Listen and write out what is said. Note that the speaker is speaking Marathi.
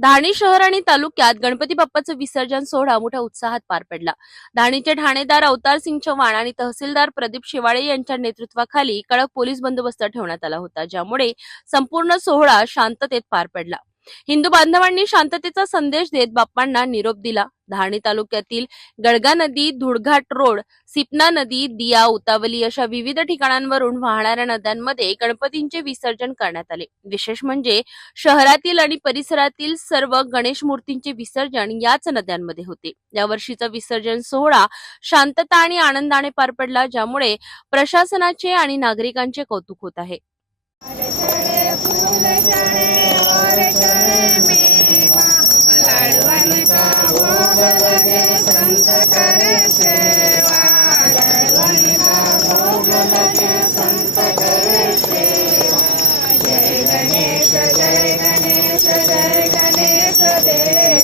धाणी शहर आणि तालुक्यात गणपती बाप्पाचं विसर्जन सोहळा मोठ्या उत्साहात पार पडला. धाणीचे ठाणेदार अवतार सिंग चव्हाण आणि तहसीलदार प्रदीप शिवाळे यांच्या नेतृत्वाखाली कडक पोलीस बंदोबस्त ठेवण्यात आला होता ज्यामुळे संपूर्ण सोहळा शांततेत पार पडला. हिंदू बांधवांनी शांततेचा संदेश देत बाप्पांना निरोप दिला. धारणी तालुक्यातील गडगा नदी धुळघाट रोड सिपना नदी दिया उतावली अशा विविध ठिकाणांवरून वाहणाऱ्या नद्यांमध्ये गणपतींचे विसर्जन करण्यात आले. विशेष म्हणजे शहरातील आणि परिसरातील सर्व गणेश मूर्तींचे विसर्जन याच नद्यांमध्ये होते. या वर्षीचा विसर्जन सोहळा शांतता आणि आनंदाने पार पडला ज्यामुळे प्रशासनाचे आणि नागरिकांचे कौतुक होत आहे. गणेश जय गणेश जय गणेश देव